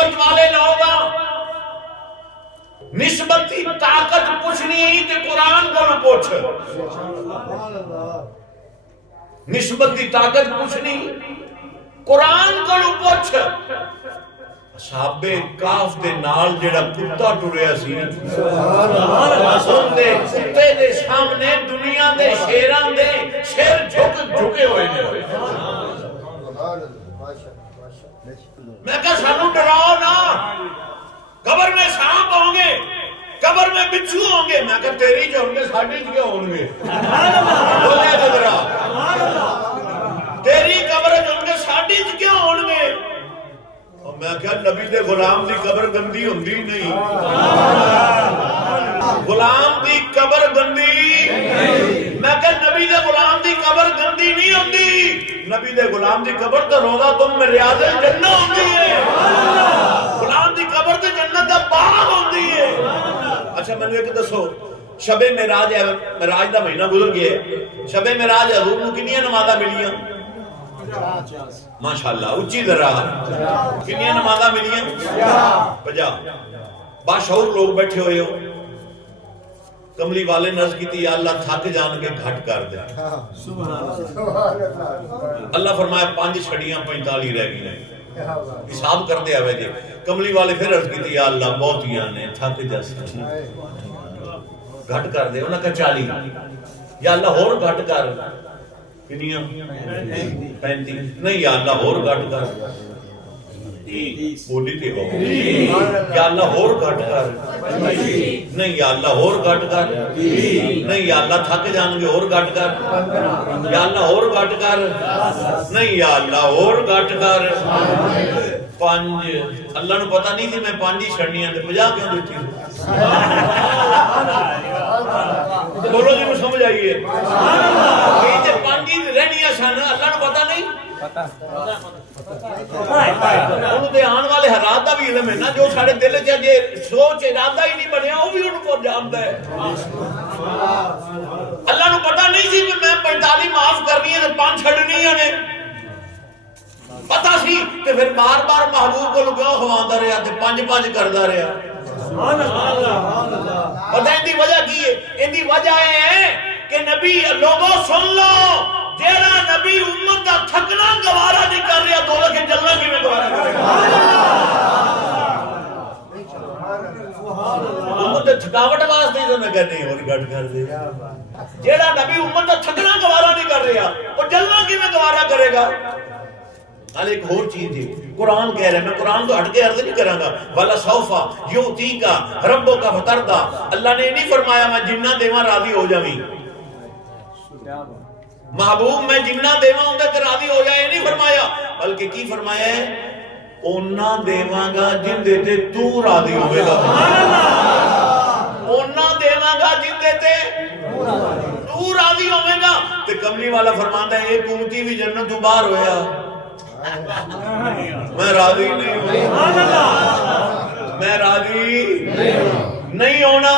نسبت والے لوگ نسبت کی طاقت پوچھنی تے قرآن کو پوچھ نسبت کی طاقت پوچھنی قرآن کو پوچھ اصحاب کہف دے نال جڑا کتا ٹریا سی دے کتے دے سامنے دنیا دے شیراں دے شیر جھکے ہوئے نے میں کہا سانو ڈراؤ نا قبر میں سانپ ہوں گے قبر میں بچھو ہوں گے میں کہا تیری جو ہوں گے ساڑھی کیا ہوں گے بولے جدرا تیری قبر جو ہوں گے ساڑھی کیا ہوں گے اور میں کہا نبی دے غلام دی قبر گندی ہوندی نہیں غلام دی قبر گندی میں کہا نبی دے غلام دی قبر گندی نہیں ہوندی نبی دے غلام دی قبر تو روضہ تم میں ریاض جنہ ہوندی ہے غلام دی قبر تے جنت دا باغ ہوندی ہے اچھا میں نے ایک دسو شب معراج ہے معراج دا مہینہ گزر گیا شب معراج حضور نو کنیاں نمازاں ملیاں ماشاءاللہ اچھی ذرا کنیاں نمازاں ملیاں 50 باشعور لوگ بیٹھے ہوئے ہو کملی والے نے عرض کی تھی یا اللہ تھک جان کے گھٹ کر دے اللہ فرمایا 5 چھڑیاں 45 رہ گئی ہیں حساب کر دے آوے جی کملی والے پھر عرض کی تھی یا اللہ بہت ہی آنے تھک جیسے گھٹ کر دے انہوں نے کہا 40 یا اللہ اور گھٹ کر کنیاں 35 نہیں یا اللہ اور گھٹ کر بولی تھی ہو یا اللہ اور گھٹ کر نہیں یا اللہ اور گھٹ کر نہیں یا اللہ تھک جان گے اور گھٹ کر یا اللہ اور گھٹ کر نہیں یا اللہ اور گھٹ کر 5 اللہ نو پتہ نہیں تھی میں 5 ہی چھڑنیاں تے 50 کیوں دیتی بولو جی میں سمجھ آئیے یہ تے 5 ہی رہنیاں سن اللہ نو پتہ نہیں انہوں دے آن والے حالات دا بھی علم ہے نا جو سارے دل چ جے سوچ ارادہ ہی نہیں بنیا وہ بھی ان کو جانتا ہے اللہ نو پتہ نہیں سی کہ میں 45 معاف کرنی ہے تے 5 چھڑنی نے پتہ سی تے پھر بار بار محبوب کو کیوں خواندا رہیا تے 5 کردا رہیا سبحان اللہ پتہ ان دی وجہ کی ہے ان دی وجہ ہے کہ نبی لوگوں سن لو تیرا نبی امت کا تھکنا گوارا نہیں کر رہا تو لکھے جلنا کی میں گوارا کرے گا امت تھکاوٹ واسطے جو نہ کرنے اور گھٹ کر دے جیڑا نبی امت کا تھکنا گوارا نہیں کر رہا وہ جلنا کی میں گوارا کرے گا حال ایک اور چیز ہے قرآن کہہ رہے ہیں میں قرآن تو ہٹ کے عرض نہیں کروں گا والا سوفا یؤتیکا ربک فترضی اللہ نے نہیں فرمایا میں جنہ دیواں راضی ہو جاویں محبوب میں جنہ دیواں اندر تے راضی ہو جائے نہیں فرمایا بلکہ کی فرمایا ہے اونا دیواں گا جن دے تے تو راضی ہوے گا سبحان اللہ اونا دیواں گا جن دے تے تو راضی ہوے گا تے کملی والا فرماندا ہے ایک امتی بھی جنت تو باہر ہویا میں راضی نہیں ہوں میں راضی نہیں ہونا